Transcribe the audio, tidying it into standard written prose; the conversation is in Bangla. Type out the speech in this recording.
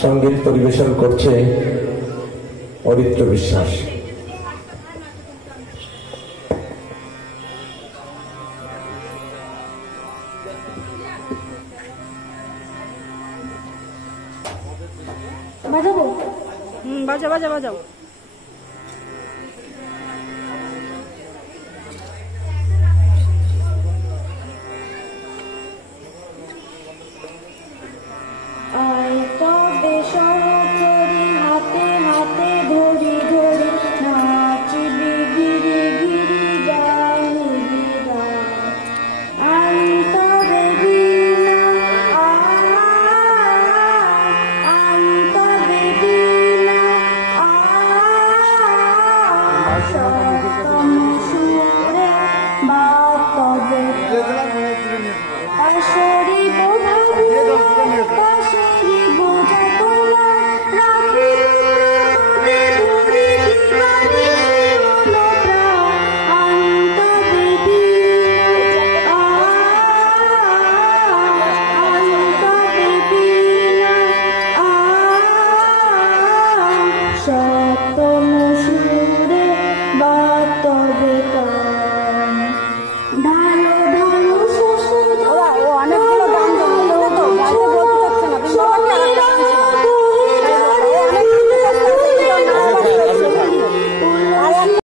সঙ্গীত পরিবেশন করছে অরিত্র বিশ্বাস। বাজাবো? বাজাও বাজাও বাজাও। হাতে হাতে ধরি ধরি নাচবি গিরি গিরি গাইবি গান। আই তবে বিনা আই তবে বিনা সপ্তম সুরে বা তবে আসো